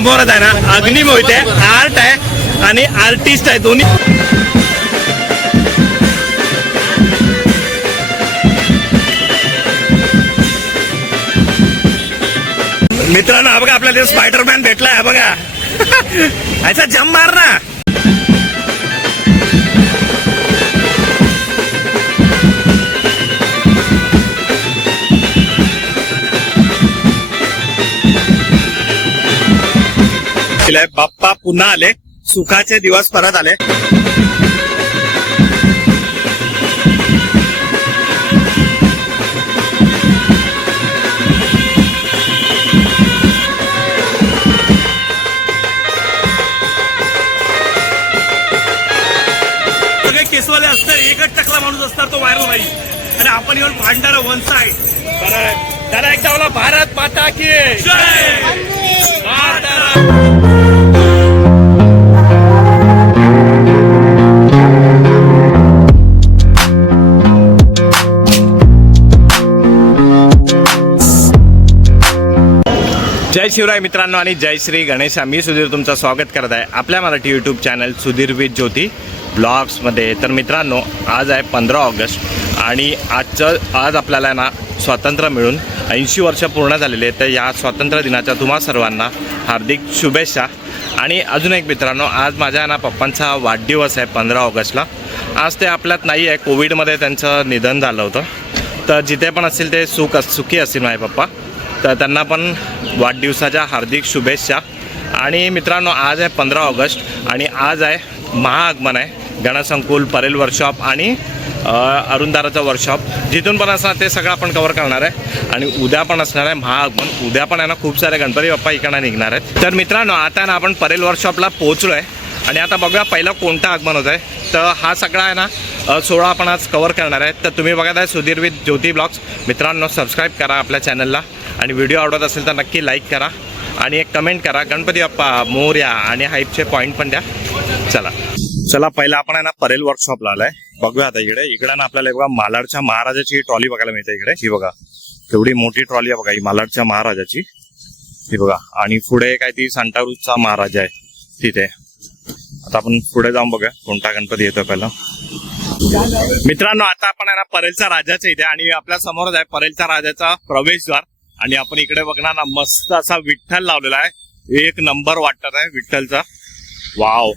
समोरच आहे ना अग्नी मोहिते आर्ट आहे आणि आर्टिस्ट आहे दोन्ही. मित्रांनो हा बघा आपल्याला स्पायडरमॅन भेटलाय हा बघा. ह्याचा जम मार ना. बाप्पा पुन्हा आले, सुखाचे दिवस परत आले. सगळे केसवाले असतात, एकच टकला माणूस असतात तो व्हायरल भाई, आणि आपण येऊन भांडार वन साइड. बरं त्याला एकदा बोला भारत माता की जय. जय शिवराय मित्रांनो आणि जय श्री गणेश. मी सुधीर तुमचं स्वागत करत आहे आपल्या Marathi YouTube channel Sudhir with Jyoti ब्लॉग्समध्ये. तर मित्रांनो आज आहे 15 ऑगस्ट आणि आज आपल्याला ना स्वातंत्र्य मिळून 80 वर्ष पूर्ण झालेले आहेत. तर या स्वातंत्र्य दिनाच्या तुम्हा सर्वांना हार्दिक शुभेच्छा. आणि अजून एक मित्रांनो, आज माझ्या ना पप्पांचा वाढदिवस आहे 15 ऑगस्टला. आज ते आपल्यात नाही आहे, कोविडमध्ये त्यांचं निधन झालं होतं. तर जिथे पण असतील ते सुखी असतील माझे पप्पा, तर त्यांना पण वाढदिवसाच्या हार्दिक शुभेच्छा. आणि मित्रांनो आज आहे 15 ऑगस्ट आणि आज आहे महाआगमन आहे. गणसंकुल, परेल वर्कशॉप आणि अरुणदाराचं वर्कशॉप जिथून पण असणार ते सगळं आपण कव्हर करणार आहे. आणि उद्या पण असणार आहे महाआगमन. उद्या पण आहे ना खूप सारे गणपती बाप्पा इकडनं निघणार आहेत. तर मित्रांनो आता ना आपण परेल वर्कशॉपला पोहोचलो आहे आणि आता बघूया पहिलं कोणतं आगमन होतं आहे. तर हा सगळा आहे ना 16 आपण आज कव्हर करणार आहे. तर तुम्ही बघत आहे सुधीर विथ ज्योती ब्लॉग्स. मित्रांनो सबस्क्राईब करा आपल्या चॅनलला आणि व्हिडिओ आवडत असेल तर नक्की लाईक करा आणि एक कमेंट करा. गणपती बाप्पा मोरया आणि हाईपचे पॉईंट पण द्या. चला पहिला आपण आहे ना परेल वर्कशॉपला आलाय. बघूया आता इकडे ना आपल्याला बघा मालाडच्या महाराजाची ट्रॉली बघायला मिळते. इकडे ही बघा केवढी मोठी ट्रॉली आहे बघा, ही मालाडच्या महाराजाची ही बघा. आणि पुढे काय ती सांताक्रूजचा महाराज आहे तिथे. आता आपण पुढे जाऊन बघूया कोणता गणपती येतोय पहिला. मित्रांनो आता आपण आहे ना परेलचा राजाचा इथे आणि आपल्या समोरच आहे परेलचा राजाचा प्रवेशद्वार. आणि आपण इकडे बघणार ना मस्त असा विठ्ठल लावलेला आहे. एक नंबर वाटत आहे विठ्ठलचा. वाव.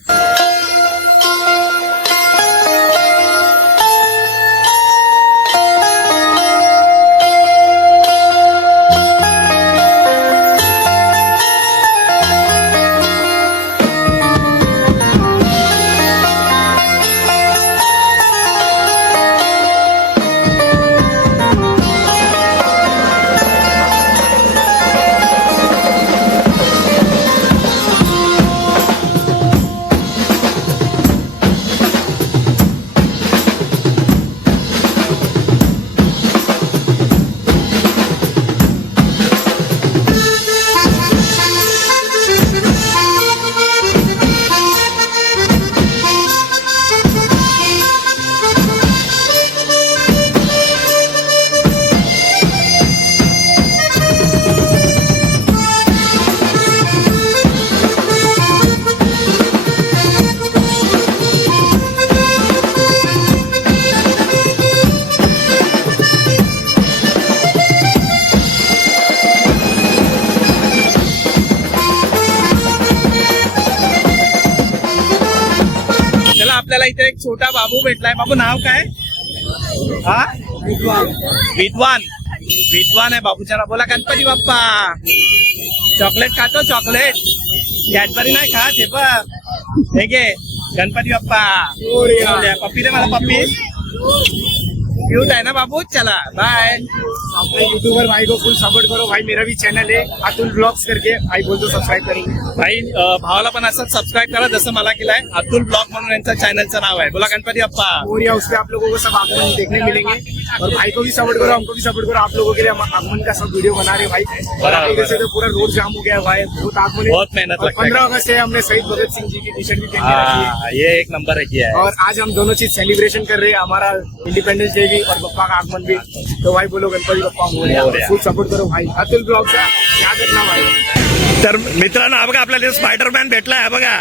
आपल्याला इथे एक छोटा बाबू भेटलाय. बाबू नाव काय? हा विद्वान. विद्वान आहे बाबूच्या नाव. बोला गणपती बाप्पा. चॉकलेट खातो? चॉकलेट कॅडबरी नाही खात हे पण हे घे. गणपती बाप्पा. पप्पी दे मला पप्पी. क्यूट है ना बाबू. चला बाय. अपने यूट्यूबर भाई को फुल सपोर्ट करो भाई. मेरा भी चॅनल आहे अतुल ब्लॉग्स करके. भाई बोलतो सबस्क्राईब करेंगे भाई. भावाला पण असं सबस्क्राईब करा जसं मला केलंय. अतुल ब्लॉग म्हणून यांचं चॅनलचं नाव आहे. बोला गणपती बाप्पा. और या उसपे आप लोगों को सब आगमन देखने मिलेंगे. और भाई को भी सपोर्ट करो, हमको भी सपोर्ट करो. आप लोगों के लिए आगमन का सब वीडियो बना रहे भाई. बराबर. तो पूरा रोड जाम हो गया भाई. बहुत आगमन, बहुत मेहनत लगता है. 15 अगस्त से हमने शहीद भगत सिंह जी की टी शर्ट भी पहन के रखी है. ये एक नंबर है किया है. और आज हम दोनों चीज सेलिब्रेशन कर रहे हैं. हमारा इंडिपेंडेंस डे भी और बप्पा का आगमन भी. तो भाई बोलो गणपति बप्पा मोरया. फुल सपोर्ट करो भाई. अतुल ब्लॉग से याद रखना भाई. तर मित्रांनो हा बघा आपल्याला स्पायडरमॅन भेटलाय हा बघा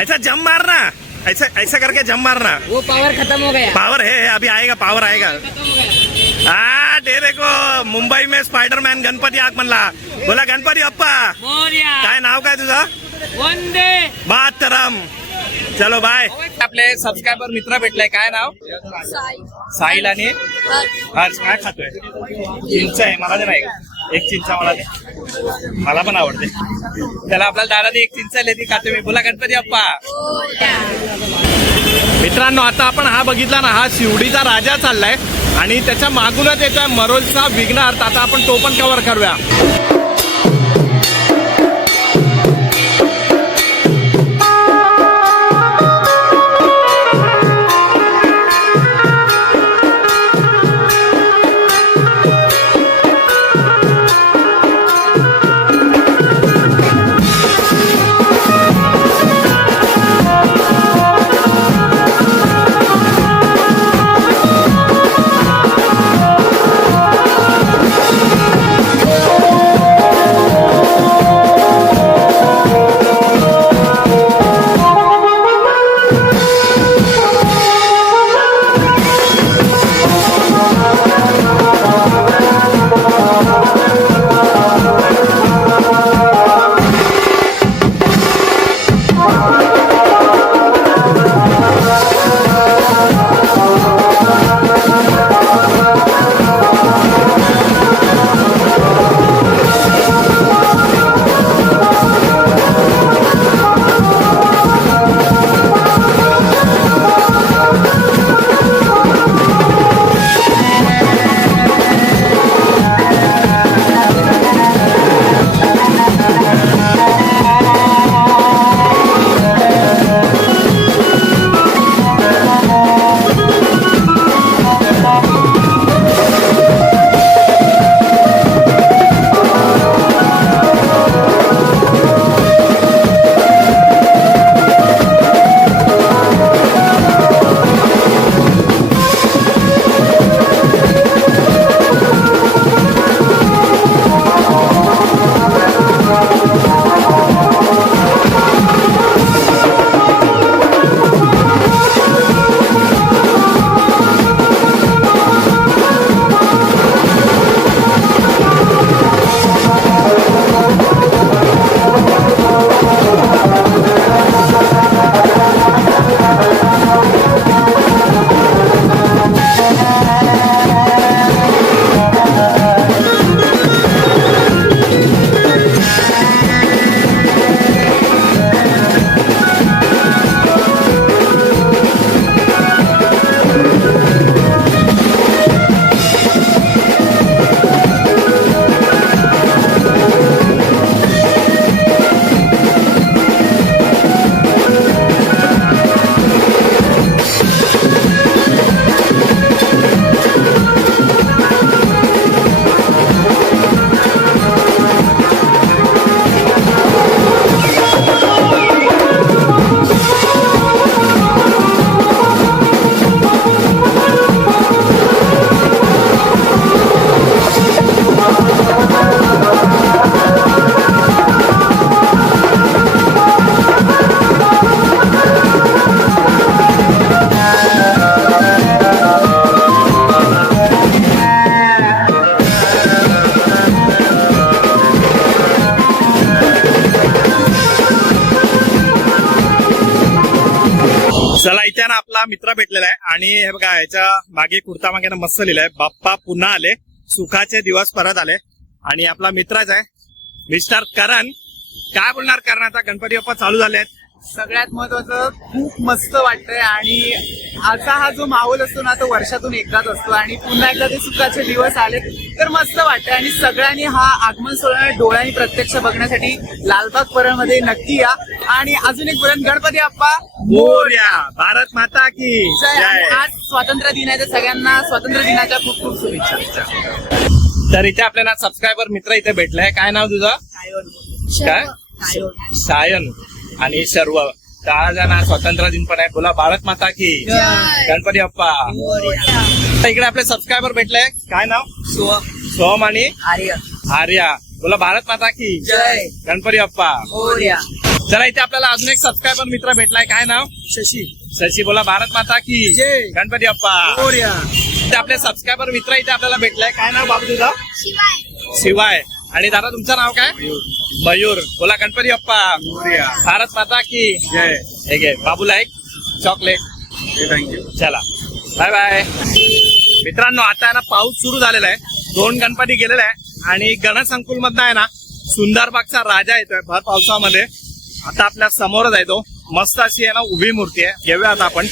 ऐसा जम मारना ऐसा ऐसा करके जम मारना वो पावर खत्म हो गया। पावर है अभी आएगा पावर आएगा खत्म हो गया। हाँ डेरे को मुंबई में स्पायडरमॅन गणपती आगमनला बोला गणपती अप्पा मोरया। काय नाव काय तुझं वंदे मातरम चलो बाय आपले सबस्क्रायबर मित्र भेटले काय नाव साहिल आणि हर्ष काय खातोय चिंच आहे मला दे नाही एक चिंचा मला दे मला पण आवडते त्याला आपल्याला दादा एक चिंच आली ती खातो मी बोला गणपती अप्पा मित्रांनो आता आपण हा बघितला ना हा शिवडीचा राजा चाललाय आणि त्याच्या मागूनच येतोय मरोलचा विघ्नहर्ता आता आपण तो पण कव्हर करूया चला इथे ना आपला मित्र भेटलेला आहे आणि हे बघा याच्या मागे कुर्ता मागे ना मस्त लिहिलंय बाप्पा पुन्हा आले सुखाचे दिवस परत आले आणि आपला मित्रच आहे मिस्टर करण काय बोलणार करण आता गणपती बाप्पा चालू झाले आहेत सगळ्यात महत्वाचं खूप मस्त वाटतंय आणि असा हा जो माहोल असतो ना तो वर्षातून एकदाच असतो आणि पुन्हा एकदा ते सुखाचे दिवस आले तर मस्त वाटतंय आणि सगळ्यांनी हा आगमन सोहळा डोळ्यांनी प्रत्यक्ष बघण्यासाठी लालबाग परळमध्ये नक्की या आणि अजून एक बोलन गणपती बाप्पा मोरया भारत माता की जय. आणि जय आज स्वातंत्र्य दिन आहे तर सगळ्यांना स्वातंत्र्य दिनाच्या खूप खूप शुभेच्छा. तर इथे आपल्याला सबस्क्रायबर मित्र इथे भेटलाय काय नाव तुझं काय सायन आणि सर्व 10 जण स्वातंत्र्य दिन पण आहे बोला भारत माता की गणपती बाप्पा इकडे आपले सबस्क्रायबर भेटले काय नाव सोहम आणि आर्य आर्या बोला भारत माता की जय. गणपती बाप्पा. मोरया. चला इथे आपल्याला अजून एक सबस्क्रायबर मित्र भेटलाय. काय नाव? शशी शशी. बोला भारत माता की जय. गणपती बाप्पा. मोरया. इथे आपले सबस्क्रायबर मित्र इथे आपल्याला भेटलाय. काय नाव बाबू तुझं? शिवाय. आणि दादा तुमचं नाव काय? मयूर. बोला गणपती बाप्पा. मोरया. भारत माता की जय. हे घे बाबूला एक चॉकलेट. थँक्यू. चला बाय बाय. मित्रांनो आता आहे ना पाऊस सुरू झालेला आहे. 2 गणपती गेलेला आहे आणि गणेश संकुल मधनं आहे ना सुंदरबागचा राजा येतोय भर पावसामध्ये. आता आपल्या समोरच आहे तो. मस्त अशी आहे ना उभी मूर्ती आहे. घेऊया आता आपण.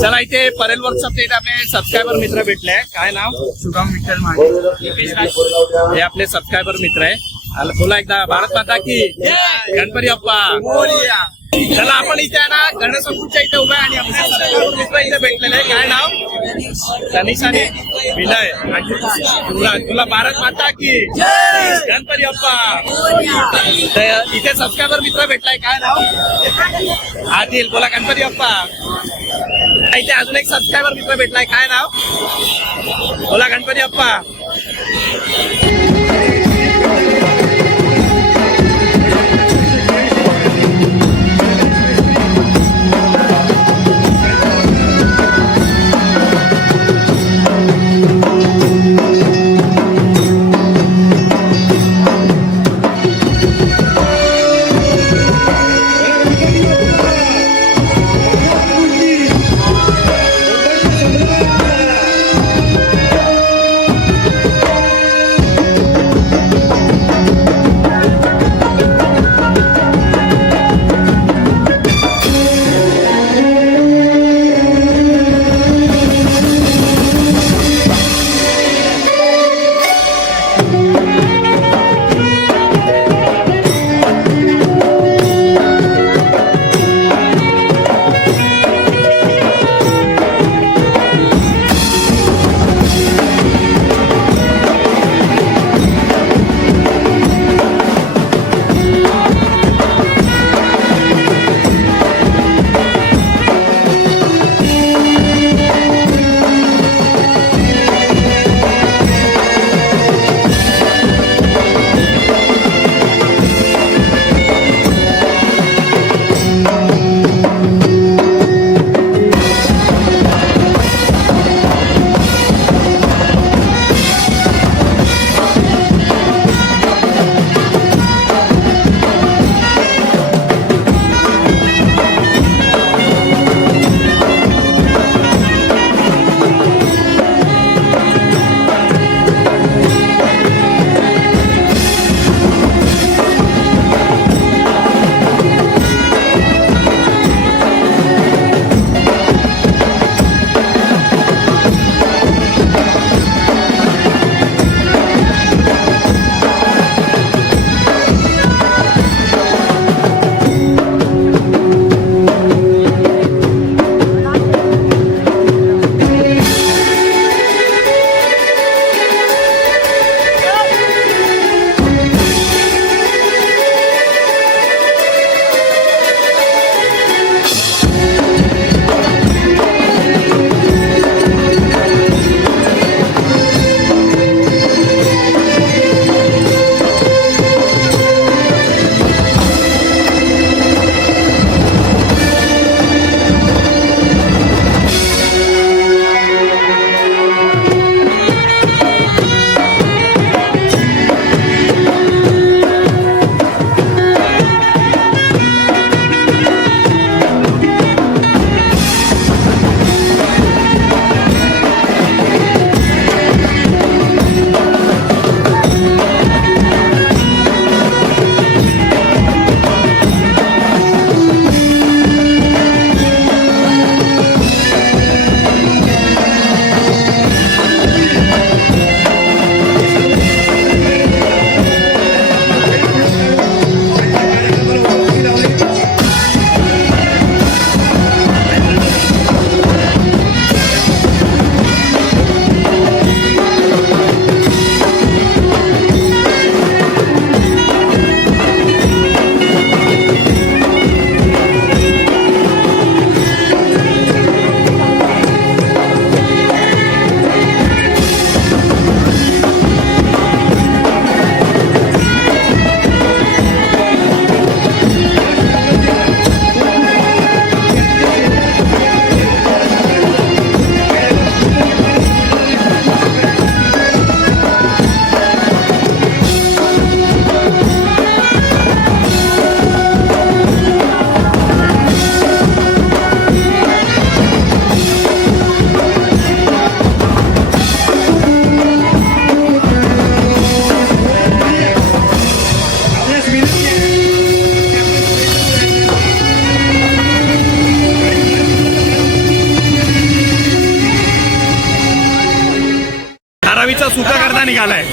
चला इथे परेल वर्कशॉपच्या इथे आपले सबस्क्रायबर मित्र भेटले. काय नाव? शुभम विठ्ठल माने. हे आपले सबस्क्रायबर मित्र आहे. बोला एकदा भारत माता की गणपती बाप्पा. मोरया. चला आपण इथे आहे ना गणेश संकुलच्या इथे उभे आहे आणि आपले सबस्क्रायबर मित्र इथे भेटलेले आहे. काय नाव? तनिष आणि विनय. तुला भारत माता की गणपती बाप्पा. तर इथे सबस्क्रायबर मित्र भेटलाय. काय नाव? आदिल. बोला गणपती बाप्पा. इथे अजून एक सबस्क्रायबर मित्र भेटलाय. काय नाव? बोला गणपती बाप्पा. सोहळा निघालाय.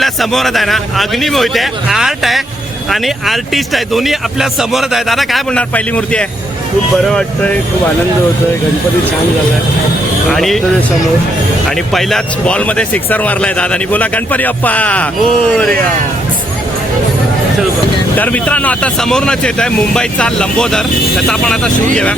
आपल्या समोरच आहे ना अग्नी मोहिते आर्ट आहे आणि आर्टिस्ट आहे, दोन्ही आपल्या समोरच आहे. दादा काय बोलणार, पहिली मूर्ती आहे खूप बरं वाटतंय, खूप आनंद होतोय. गणपती छान झालाय आणि समोर. आणि पहिल्याच बॉलमध्ये सिक्सर मारलाय दादानी. बोला गणपती बाप्पा. मोरया. तर मित्रांनो आता समोरनच येत आहे मुंबईचा लंबोदर, त्याचा आपण आता शूट घेऊया.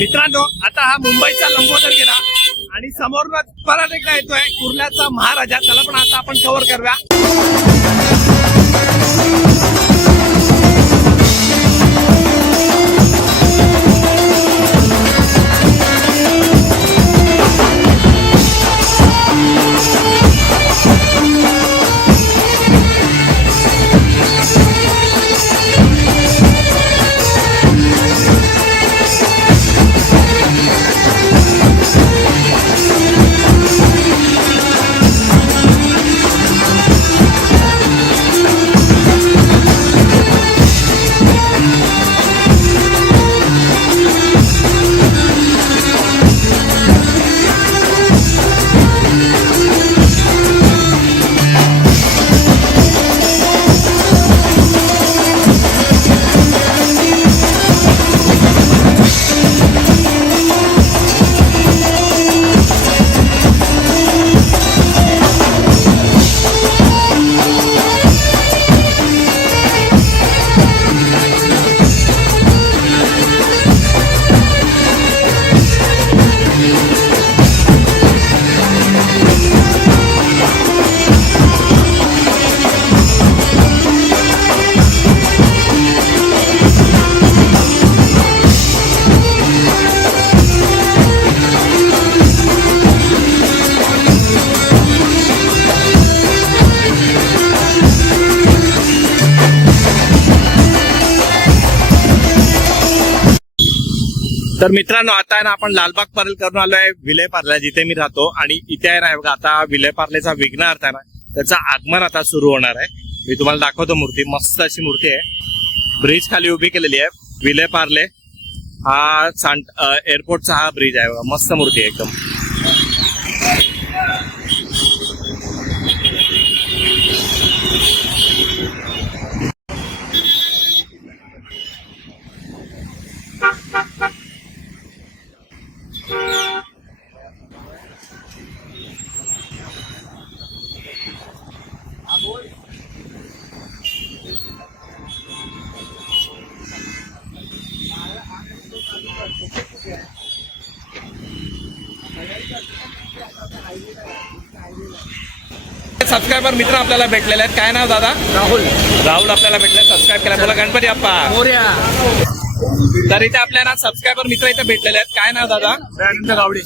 मित्रांनो आता हा मुंबईचा लंबोदर गेला आणि समोर परत एकदा येतोय कुर्ल्याचा महाराजा. त्याला पण आता आपण कव्हर करूया. तर मित्रांनो आता आहे ना आपण लालबाग पार्ले करून आलोय विले पार्ले, जिथे मी राहतो. आणि इथे आहे ना बघा आता विले पार्लेचा विघ्नहर्ता आहे ना त्याचं आगमन आता सुरू होणार आहे. मी तुम्हाला दाखवतो मूर्ती, मस्त अशी मूर्ती आहे. ब्रिज खाली उभी केलेली आहे विले पार्ले. हा एअरपोर्टचा हा ब्रिज आहे बघा, मस्त मूर्ती आहे एकदम. सबस्क्रायबर मित्र आपल्याला भेटलेले आहेत. काय नाव दादा? राहुल. राहुल आपल्याला भेटले, सबस्क्राईब केला. बोला गणपती बाप्पा मोरया. तर इथे आपल्याला सबस्क्रायबर मित्र इथे भेटलेले आहेत. काय नाव दादा? दयानंद गावडे.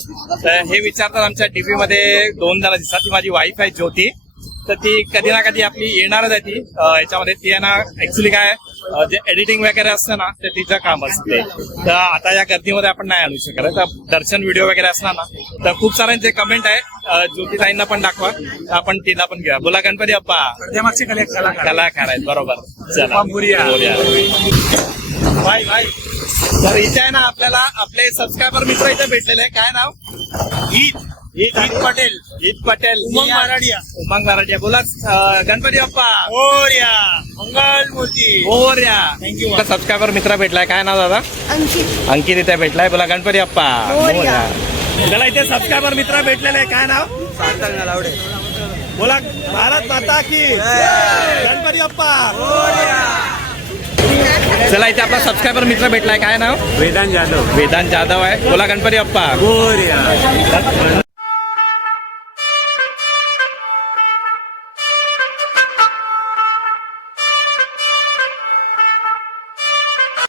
तर हे विचारतात आमच्या टीव्ही मध्ये 2 जण दिसतात. ती माझी वाईफ आहे ज्योती. तर ती कधी ना कधी आपली येणारच आहे ती याच्यामध्ये. ती आहे ना ऍक्च्युली काय जे एडिटिंग वगैरे असतं ना ते तिचं काम असते. तर आता या गर्दीमध्ये आपण नाही आणू शकत. तर दर्शन व्हिडिओ वगैरे असणार ना तर खूप साऱ्यांचे कमेंट आहे. ज्योतिताईंना पण दाखवा, तर आपण तिला पण घेऊया. बोला गणपती बाप्पा. पडद्यामागचे कलाकार आहेत बरोबर. चला बाप्पा मोरया. भाई भाई. तर इथे आहे ना आपल्याला आपले सबस्क्रायबर मित्र इथे भेटलेले आहे. काय नाव? ईद पटेल. ईद पटेल. उमंग माराडिया. उमंग माराडिया. बोला गणपती बाप्पा. मोरया. मंगल मूर्ती. मोरया. Thank you. सबस्क्रायबर मित्र भेटलाय. काय नाव दादा? अंकित इथे भेटलाय. बोला गणपती बाप्पा. मोरया. त्याला इथे सबस्क्रायबर मित्र भेटलेले आहे. काय नाव? बोला भारत माता की गणपती बाप्पा. चला इथे आपला सबस्क्रायबर मित्र भेटलाय. काय नाव? वेदांत जाधव. वेदांत जाधव आहे. बोला गणपती बाप्पा.